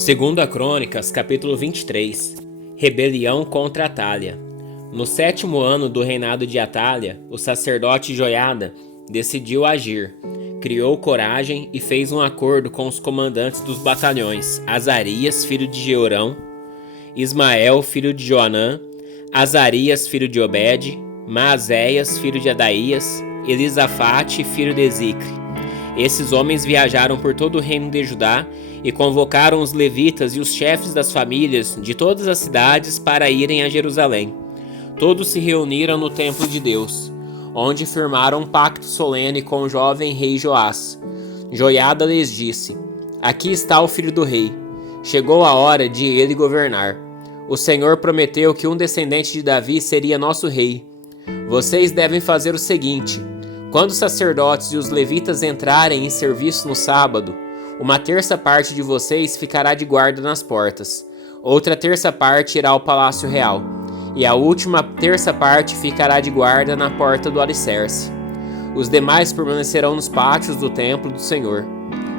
Segunda Crônicas, capítulo 23. Rebelião contra Atália. No 7º ano do reinado de Atália, o sacerdote Joiada decidiu agir. Criou coragem e fez um acordo com os comandantes dos batalhões: Azarias, filho de Jeorão; Ismael, filho de Joanã; Azarias, filho de Obed; Maazéias, filho de Adaías; Elisafate, filho de Zicre. Esses homens viajaram por todo o reino de Judá e convocaram os levitas e os chefes das famílias de todas as cidades para irem a Jerusalém. Todos se reuniram no templo de Deus, onde firmaram um pacto solene com o jovem rei Joás. Joiada lhes disse: "Aqui está o filho do rei. Chegou a hora de ele governar. O Senhor prometeu que um descendente de Davi seria nosso rei. Vocês devem fazer o seguinte: quando os sacerdotes e os levitas entrarem em serviço no sábado, uma terça parte de vocês ficará de guarda nas portas, outra terça parte irá ao palácio real, e a última terça parte ficará de guarda na porta do alicerce. Os demais permanecerão nos pátios do templo do Senhor.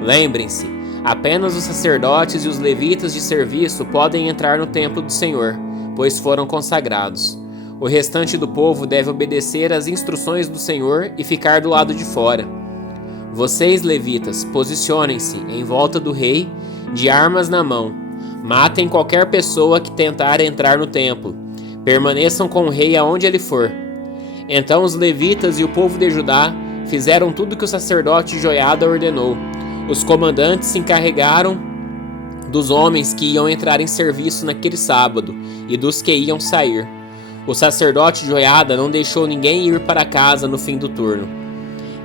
Lembrem-se, apenas os sacerdotes e os levitas de serviço podem entrar no templo do Senhor, pois foram consagrados. O restante do povo deve obedecer às instruções do Senhor e ficar do lado de fora. Vocês, levitas, posicionem-se em volta do rei, de armas na mão. Matem qualquer pessoa que tentar entrar no templo. Permaneçam com o rei aonde ele for." Então os levitas e o povo de Judá fizeram tudo que o sacerdote Joiada ordenou. Os comandantes se encarregaram dos homens que iam entrar em serviço naquele sábado e dos que iam sair. O sacerdote Joiada não deixou ninguém ir para casa no fim do turno.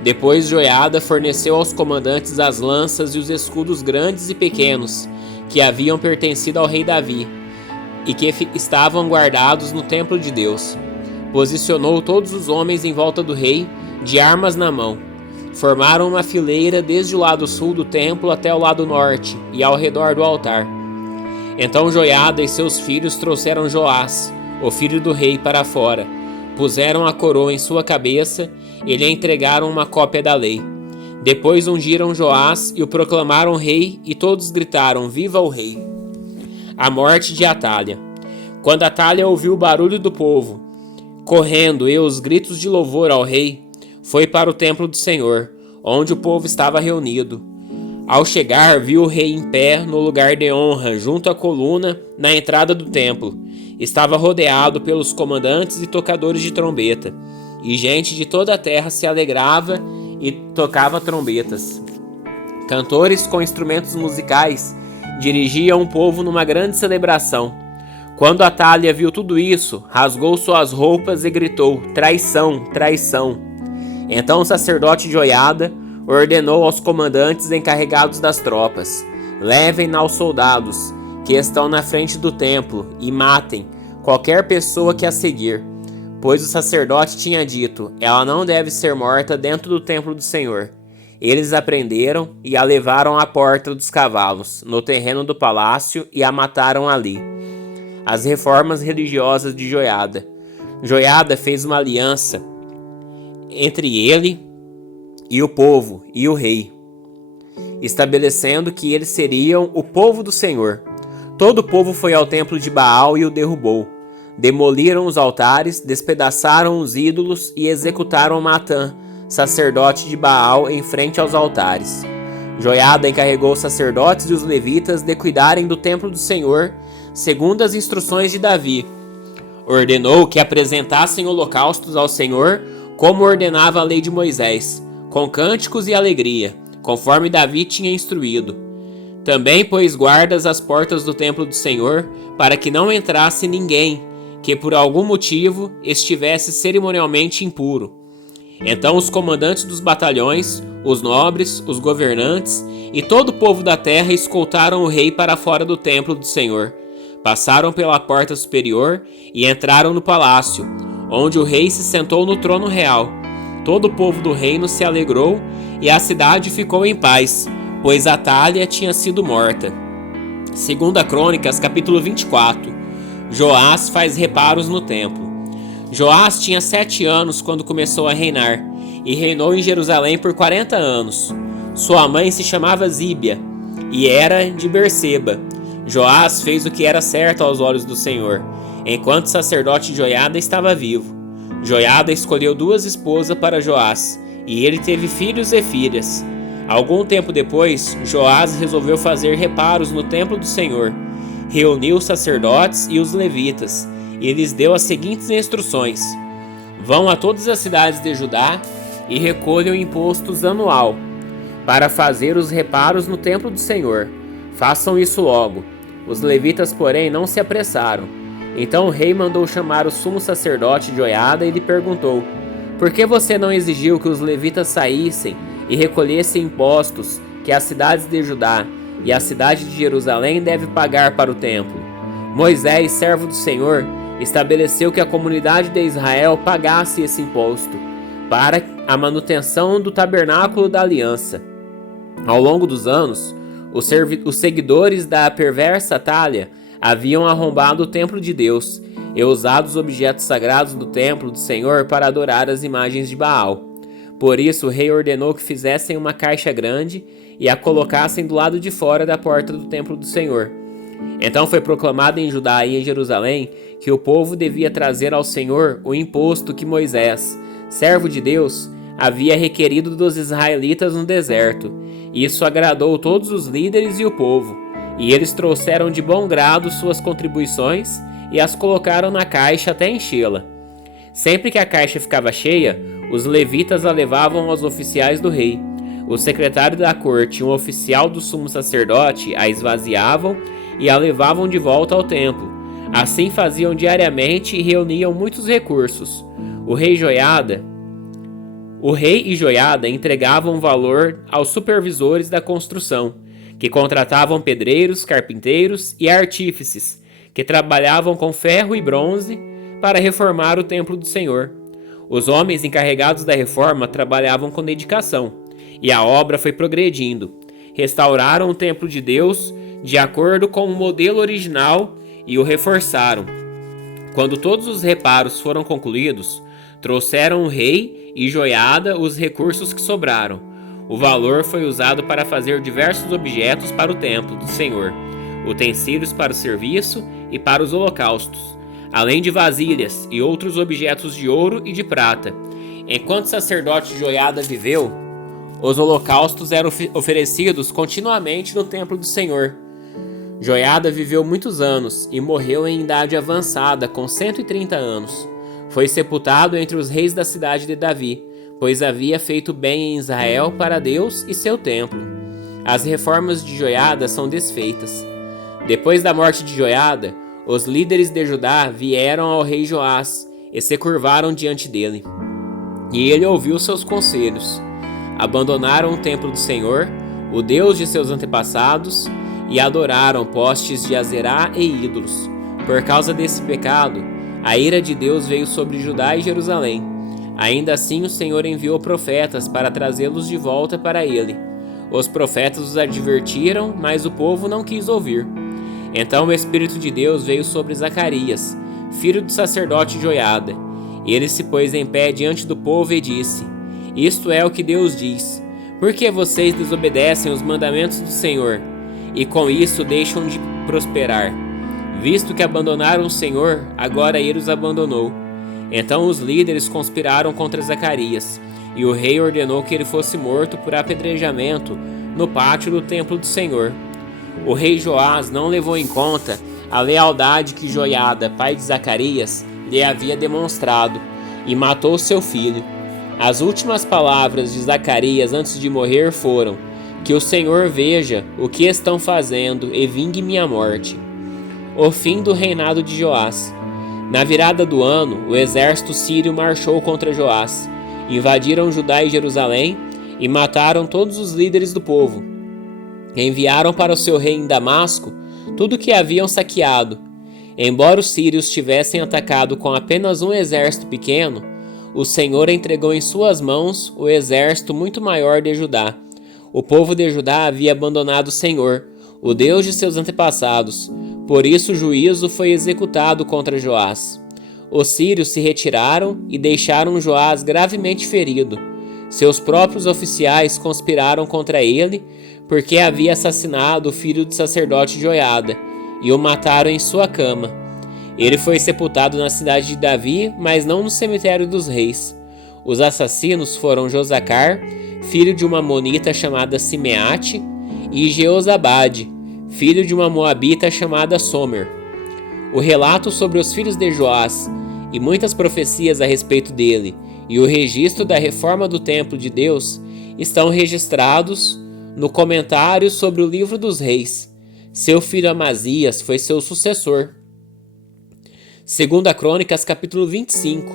Depois Joiada forneceu aos comandantes as lanças e os escudos grandes e pequenos, que haviam pertencido ao rei Davi, e que estavam guardados no templo de Deus. Posicionou todos os homens em volta do rei, de armas na mão. Formaram uma fileira desde o lado sul do templo até o lado norte, e ao redor do altar. Então Joiada e seus filhos trouxeram Joás, o filho do rei, para fora. Puseram a coroa em sua cabeça e lhe entregaram uma cópia da lei. Depois ungiram Joás e o proclamaram rei, e todos gritaram: "Viva o rei!" A morte de Atália. Quando Atália ouviu o barulho do povo correndo e os gritos de louvor ao rei, foi para o templo do Senhor, onde o povo estava reunido. Ao chegar, viu o rei em pé no lugar de honra, junto à coluna, na entrada do templo. Estava rodeado pelos comandantes e tocadores de trombeta, e gente de toda a terra se alegrava e tocava trombetas. Cantores com instrumentos musicais dirigiam o povo numa grande celebração. Quando Atália viu tudo isso, rasgou suas roupas e gritou: "Traição, traição!" Então o sacerdote Joiada ordenou aos comandantes encarregados das tropas: "Levem-na aos soldados que estão na frente do templo e matem qualquer pessoa que a seguir." Pois o sacerdote tinha dito: "Ela não deve ser morta dentro do templo do Senhor." Eles a prenderam e a levaram à porta dos cavalos, no terreno do palácio, e a mataram ali. As reformas religiosas de Joiada. Joiada fez uma aliança entre ele e o povo e o rei, estabelecendo que eles seriam o povo do Senhor. Todo o povo foi ao templo de Baal e o derrubou. Demoliram os altares, despedaçaram os ídolos e executaram Matã, sacerdote de Baal, em frente aos altares. Joiada encarregou os sacerdotes e os levitas de cuidarem do templo do Senhor, segundo as instruções de Davi. Ordenou que apresentassem holocaustos ao Senhor, como ordenava a lei de Moisés, com cânticos e alegria, conforme Davi tinha instruído. Também pôs guardas às portas do templo do Senhor, para que não entrasse ninguém que por algum motivo estivesse cerimonialmente impuro. Então os comandantes dos batalhões, os nobres, os governantes e todo o povo da terra escoltaram o rei para fora do templo do Senhor. Passaram pela porta superior e entraram no palácio, onde o rei se sentou no trono real. Todo o povo do reino se alegrou e a cidade ficou em paz, pois Atália tinha sido morta. Segunda Crônicas, capítulo 24. Joás faz reparos no templo. Joás tinha 7 anos quando começou a reinar, e reinou em Jerusalém por 40 anos. Sua mãe se chamava Zíbia, e era de Berseba. Joás fez o que era certo aos olhos do Senhor, enquanto o sacerdote Joiada estava vivo. Joiada escolheu 2 esposas para Joás, e ele teve filhos e filhas. Algum tempo depois, Joás resolveu fazer reparos no templo do Senhor. Reuniu os sacerdotes e os levitas, e lhes deu as seguintes instruções: vão a todas as cidades de Judá e recolham impostos anual, para fazer os reparos no templo do Senhor. Façam isso logo. Os levitas, porém, não se apressaram. Então o rei mandou chamar o sumo sacerdote Joiada e lhe perguntou: por que você não exigiu que os levitas saíssem e recolhessem impostos que as cidades de Judá e a cidade de Jerusalém devem pagar para o templo? Moisés, servo do Senhor, estabeleceu que a comunidade de Israel pagasse esse imposto para a manutenção do tabernáculo da aliança. Ao longo dos anos, os seguidores da perversa Atália haviam arrombado o templo de Deus e usado os objetos sagrados do templo do Senhor para adorar as imagens de Baal. Por isso o rei ordenou que fizessem uma caixa grande e a colocassem do lado de fora da porta do templo do Senhor. Então foi proclamado em Judá e em Jerusalém que o povo devia trazer ao Senhor o imposto que Moisés, servo de Deus, havia requerido dos israelitas no deserto. Isso agradou todos os líderes e o povo, e eles trouxeram de bom grado suas contribuições e as colocaram na caixa até enchê-la. Sempre que a caixa ficava cheia, os levitas a levavam aos oficiais do rei. O secretário da corte e um oficial do sumo sacerdote a esvaziavam e a levavam de volta ao templo. Assim faziam diariamente e reuniam muitos recursos. O rei e Joiada entregavam valor aos supervisores da construção, que contratavam pedreiros, carpinteiros e artífices, que trabalhavam com ferro e bronze para reformar o templo do Senhor. Os homens encarregados da reforma trabalhavam com dedicação, e a obra foi progredindo. Restauraram o templo de Deus de acordo com o modelo original e o reforçaram. Quando todos os reparos foram concluídos, trouxeram o rei e Joiada os recursos que sobraram. O valor foi usado para fazer diversos objetos para o templo do Senhor, utensílios para o serviço e para os holocaustos, além de vasilhas e outros objetos de ouro e de prata. Enquanto o sacerdote Joiada viveu, os holocaustos eram oferecidos continuamente no templo do Senhor. Joiada viveu muitos anos e morreu em idade avançada, com 130 anos. Foi sepultado entre os reis da cidade de Davi, pois havia feito bem em Israel para Deus e seu templo. As reformas de Joiada são desfeitas. Depois da morte de Joiada, os líderes de Judá vieram ao rei Joás e se curvaram diante dele. E ele ouviu seus conselhos. Abandonaram o templo do Senhor, o Deus de seus antepassados, e adoraram postes de Azerá e ídolos. Por causa desse pecado, a ira de Deus veio sobre Judá e Jerusalém. Ainda assim o Senhor enviou profetas para trazê-los de volta para ele. Os profetas os advertiram, mas o povo não quis ouvir. Então o Espírito de Deus veio sobre Zacarias, filho do sacerdote Joiada. Ele se pôs em pé diante do povo e disse: isto é o que Deus diz: por que vocês desobedecem os mandamentos do Senhor, e com isso deixam de prosperar? Visto que abandonaram o Senhor, agora ele os abandonou. Então os líderes conspiraram contra Zacarias, e o rei ordenou que ele fosse morto por apedrejamento no pátio do templo do Senhor. O rei Joás não levou em conta a lealdade que Joiada, pai de Zacarias, lhe havia demonstrado, e matou seu filho. As últimas palavras de Zacarias antes de morrer foram: que o Senhor veja o que estão fazendo e vingue minha morte. O fim do reinado de Joás. Na virada do ano, o exército sírio marchou contra Joás, invadiram Judá e Jerusalém e mataram todos os líderes do povo. Enviaram para o seu rei em Damasco tudo o que haviam saqueado. Embora os sírios tivessem atacado com apenas um exército pequeno, o Senhor entregou em suas mãos o exército muito maior de Judá. O povo de Judá havia abandonado o Senhor, o Deus de seus antepassados. Por isso o juízo foi executado contra Joás. Os sírios se retiraram e deixaram Joás gravemente ferido. Seus próprios oficiais conspiraram contra ele, porque havia assassinado o filho do sacerdote Joiada, e o mataram em sua cama. Ele foi sepultado na cidade de Davi, mas não no cemitério dos reis. Os assassinos foram Josacar, filho de uma monita chamada Simeate, e Jeozabade, filho de uma moabita chamada Somer. O relato sobre os filhos de Joás e muitas profecias a respeito dele e o registro da reforma do templo de Deus estão registrados no comentário sobre o livro dos reis. Seu filho Amazias foi seu sucessor. 2 Crônicas, capítulo 25.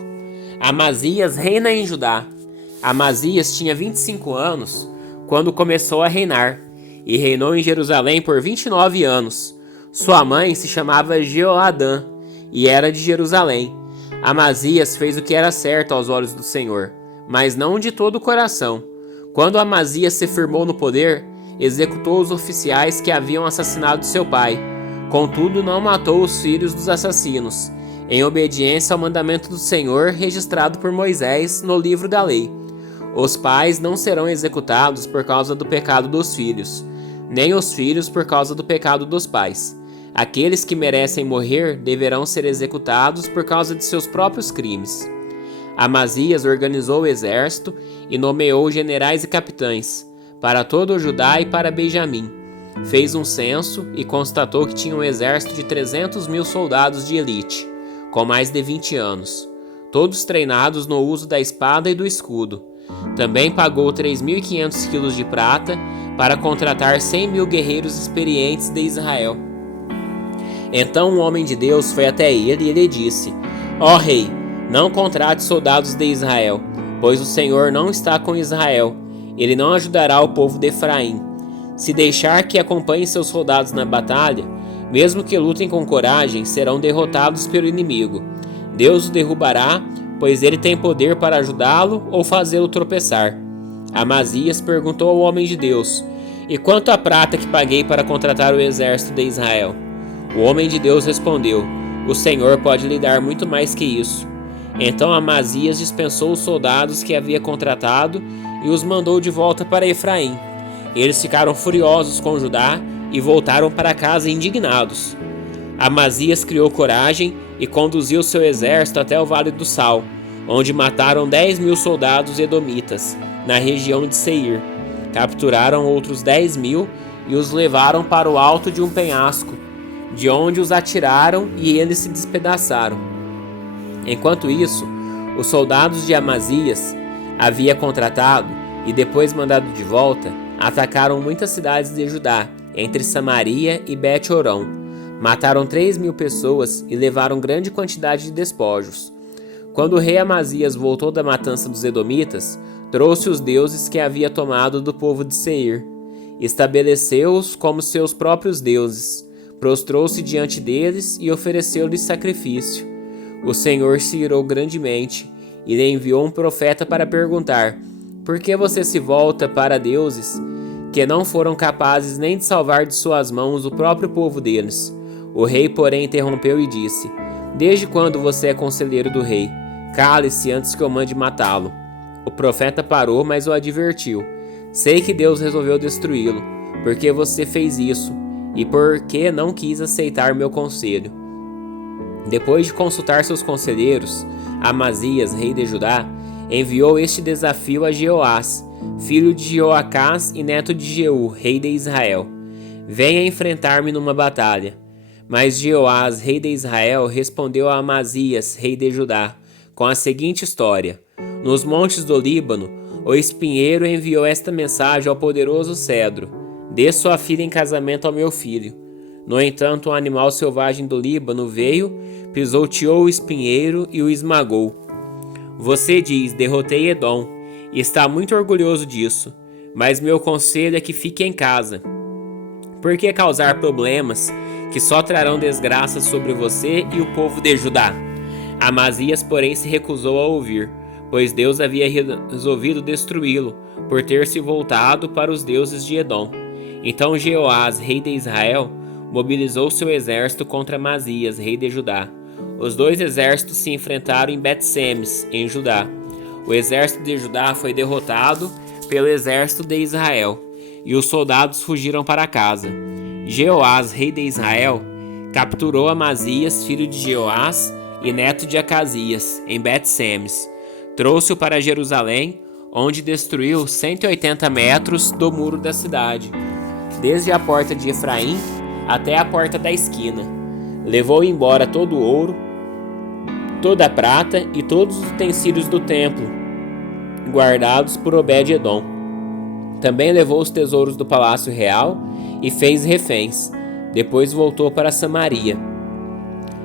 Amazias reina em Judá. Amazias tinha 25 anos quando começou a reinar, e reinou em Jerusalém por 29 anos. Sua mãe se chamava Jeoadã, e era de Jerusalém. Amazias fez o que era certo aos olhos do Senhor, mas não de todo o coração. Quando Amazias se firmou no poder, executou os oficiais que haviam assassinado seu pai. Contudo, não matou os filhos dos assassinos, em obediência ao mandamento do Senhor registrado por Moisés no livro da lei. Os pais não serão executados por causa do pecado dos filhos, nem os filhos por causa do pecado dos pais. Aqueles que merecem morrer deverão ser executados por causa de seus próprios crimes. Amazias organizou o exército e nomeou generais e capitães para todo o Judá e para Benjamim. Fez um censo e constatou que tinha um exército de 300.000 soldados de elite, com mais de 20 anos, todos treinados no uso da espada e do escudo. Também pagou 3.500 quilos de prata para contratar 100.000 guerreiros experientes de Israel. Então um homem de Deus foi até ele e lhe disse: Ó rei, não contrate soldados de Israel, pois o Senhor não está com Israel. Ele não ajudará o povo de Efraim. Se deixar que acompanhem seus soldados na batalha, mesmo que lutem com coragem, serão derrotados pelo inimigo. Deus o derrubará, pois ele tem poder para ajudá-lo ou fazê-lo tropeçar. Amazias perguntou ao homem de Deus: E quanto à prata que paguei para contratar o exército de Israel? O homem de Deus respondeu: O Senhor pode lhe dar muito mais que isso. Então Amazias dispensou os soldados que havia contratado e os mandou de volta para Efraim. Eles ficaram furiosos com Judá e voltaram para casa indignados. Amazias criou coragem e conduziu seu exército até o Vale do Sal, onde mataram 10.000 soldados edomitas, na região de Seir. Capturaram outros 10.000 e os levaram para o alto de um penhasco, de onde os atiraram e eles se despedaçaram. Enquanto isso, os soldados de Amazias havia contratado e depois mandado de volta, atacaram muitas cidades de Judá, entre Samaria e Bet-Orão. Mataram 3.000 pessoas e levaram grande quantidade de despojos. Quando o rei Amazias voltou da matança dos edomitas, trouxe os deuses que havia tomado do povo de Seir. Estabeleceu-os como seus próprios deuses. Prostrou-se diante deles e ofereceu-lhes sacrifício. O Senhor se irou grandemente e lhe enviou um profeta para perguntar: Por que você se volta para deuses que não foram capazes nem de salvar de suas mãos o próprio povo deles? O rei, porém, interrompeu e disse: Desde quando você é conselheiro do rei? Cale-se antes que eu mande matá-lo. O profeta parou, mas o advertiu: Sei que Deus resolveu destruí-lo, porque você fez isso, e porque não quis aceitar meu conselho. Depois de consultar seus conselheiros, Amazias, rei de Judá, enviou este desafio a Jeoás, filho de Joacás e neto de Jeú, rei de Israel: Venha enfrentar-me numa batalha. Mas Jeoás, rei de Israel, respondeu a Amazias, rei de Judá, com a seguinte história: Nos montes do Líbano, o espinheiro enviou esta mensagem ao poderoso cedro: Dê sua filha em casamento ao meu filho. No entanto, um animal selvagem do Líbano veio, pisoteou o espinheiro e o esmagou. Você diz: derrotei Edom, e está muito orgulhoso disso, mas meu conselho é que fique em casa. Por que causar problemas que só trarão desgraças sobre você e o povo de Judá? Amazias, porém, se recusou a ouvir, pois Deus havia resolvido destruí-lo, por ter se voltado para os deuses de Edom. Então Jeoás, rei de Israel, mobilizou seu exército contra Amazias, rei de Judá. Os dois exércitos se enfrentaram em Bet-Semes, em Judá. O exército de Judá foi derrotado pelo exército de Israel, e os soldados fugiram para casa. Jeoás, rei de Israel, capturou Amazias, filho de Jeoás e neto de Acasias, em Bet-Semes. Trouxe-o para Jerusalém, onde destruiu 180 metros do muro da cidade, desde a porta de Efraim até a porta da esquina. Levou embora todo o ouro, toda a prata e todos os utensílios do templo, guardados por Obed-edom. Também levou os tesouros do palácio real e fez reféns. Depois voltou para Samaria.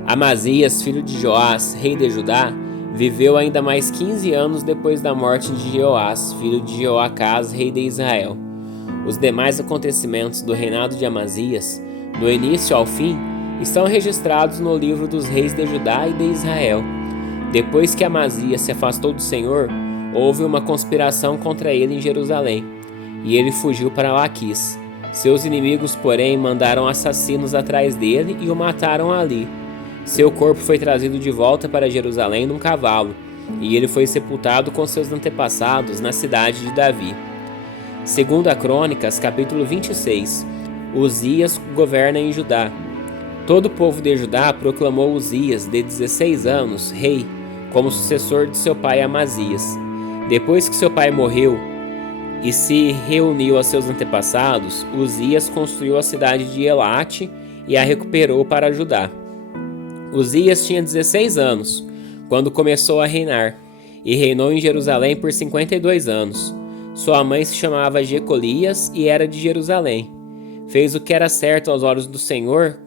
Amazias, filho de Joás, rei de Judá, viveu ainda mais 15 anos depois da morte de Jeoás, filho de Jeoacás, rei de Israel. Os demais acontecimentos do reinado de Amazias, do início ao fim, estão registrados no livro dos reis de Judá e de Israel. Depois que Amazias se afastou do Senhor, houve uma conspiração contra ele em Jerusalém, e ele fugiu para Laquis. Seus inimigos, porém, mandaram assassinos atrás dele e o mataram ali. Seu corpo foi trazido de volta para Jerusalém num cavalo, e ele foi sepultado com seus antepassados na cidade de Davi. Segundo a Crônicas, capítulo 26, Uzias governa em Judá. Todo o povo de Judá proclamou Uzias, de 16 anos, rei, como sucessor de seu pai Amazias. Depois que seu pai morreu e se reuniu a seus antepassados, Uzias construiu a cidade de Elate e a recuperou para Judá. Uzias tinha 16 anos, quando começou a reinar, e reinou em Jerusalém por 52 anos. Sua mãe se chamava Jecolias e era de Jerusalém. Fez o que era certo aos olhos do Senhor,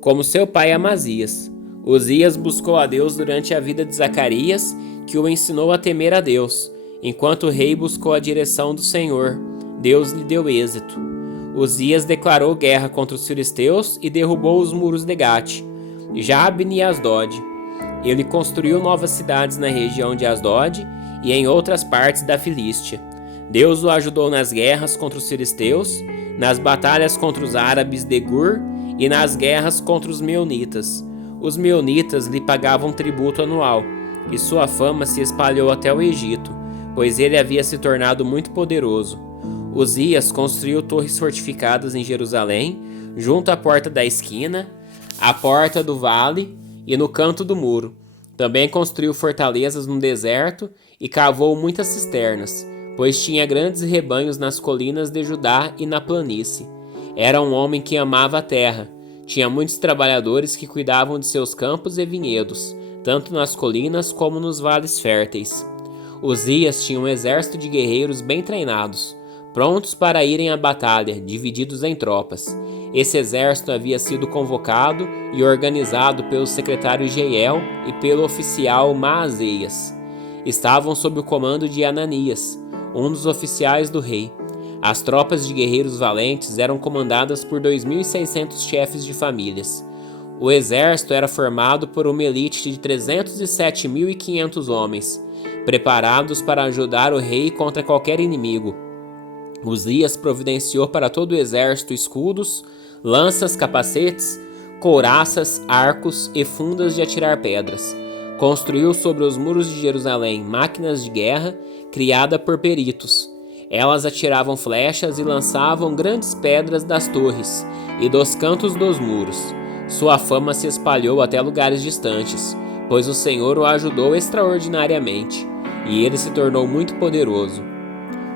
como seu pai Amazias. Uzias buscou a Deus durante a vida de Zacarias, que o ensinou a temer a Deus. Enquanto o rei buscou a direção do Senhor, Deus lhe deu êxito. Uzias declarou guerra contra os filisteus e derrubou os muros de Gate, Jabne e Asdod. Ele construiu novas cidades na região de Asdod e em outras partes da Filístia. Deus o ajudou nas guerras contra os filisteus, nas batalhas contra os árabes de Gur e nas guerras contra os meunitas. Os meunitas lhe pagavam tributo anual, e sua fama se espalhou até o Egito, pois ele havia se tornado muito poderoso. Uzias construiu torres fortificadas em Jerusalém, junto à porta da esquina, à porta do vale e no canto do muro. Também construiu fortalezas no deserto e cavou muitas cisternas, pois tinha grandes rebanhos nas colinas de Judá e na planície. Era um homem que amava a terra. Tinha muitos trabalhadores que cuidavam de seus campos e vinhedos, tanto nas colinas como nos vales férteis. Uzias tinha um exército de guerreiros bem treinados, prontos para irem à batalha, divididos em tropas. Esse exército havia sido convocado e organizado pelo secretário Jeiel e pelo oficial Maazéias. Estavam sob o comando de Ananias, um dos oficiais do rei. As tropas de guerreiros valentes eram comandadas por 2.600 chefes de famílias. O exército era formado por uma elite de 307.500 homens, preparados para ajudar o rei contra qualquer inimigo. Uzias providenciou para todo o exército escudos, lanças, capacetes, couraças, arcos e fundas de atirar pedras. Construiu sobre os muros de Jerusalém máquinas de guerra criadas por peritos. Elas atiravam flechas e lançavam grandes pedras das torres e dos cantos dos muros. Sua fama se espalhou até lugares distantes, pois o Senhor o ajudou extraordinariamente, e ele se tornou muito poderoso.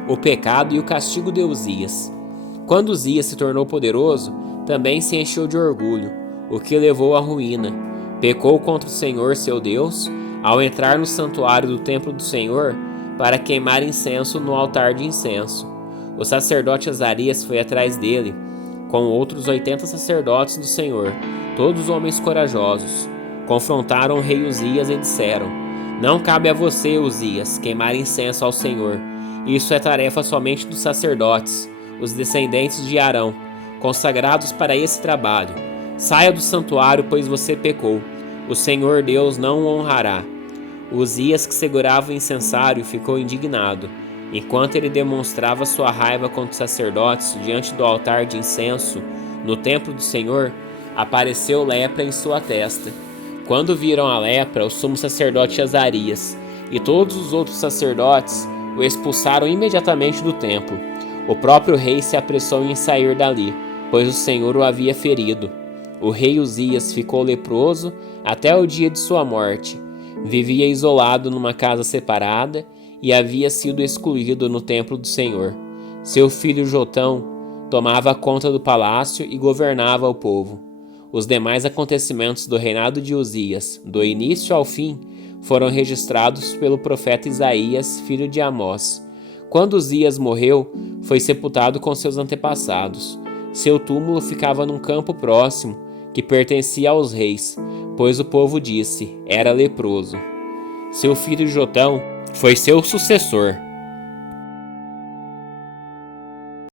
O pecado e o castigo de Uzias. Quando Uzias se tornou poderoso, também se encheu de orgulho, o que levou à ruína. Pecou contra o Senhor seu Deus, ao entrar no santuário do templo do Senhor, para queimar incenso no altar de incenso. O sacerdote Azarias foi atrás dele, com outros 80 sacerdotes do Senhor, todos homens corajosos. Confrontaram o rei Uzias e disseram: Não cabe a você, Uzias, queimar incenso ao Senhor. Isso é tarefa somente dos sacerdotes, os descendentes de Arão, consagrados para esse trabalho. Saia do santuário, pois você pecou. O Senhor Deus não o honrará. Uzias, que segurava o incensário, ficou indignado. Enquanto ele demonstrava sua raiva contra os sacerdotes diante do altar de incenso, no templo do Senhor, apareceu lepra em sua testa. Quando viram a lepra, o sumo sacerdote Azarias e todos os outros sacerdotes o expulsaram imediatamente do templo. O próprio rei se apressou em sair dali, pois o Senhor o havia ferido. O rei Uzias ficou leproso até o dia de sua morte. Vivia isolado numa casa separada e havia sido excluído no templo do Senhor. Seu filho Jotão tomava conta do palácio e governava o povo. Os demais acontecimentos do reinado de Uzias, do início ao fim, foram registrados pelo profeta Isaías, filho de Amós. Quando Uzias morreu, foi sepultado com seus antepassados. Seu túmulo ficava num campo próximo, que pertencia aos reis, pois o povo disse, era leproso. Seu filho Jotão foi seu sucessor.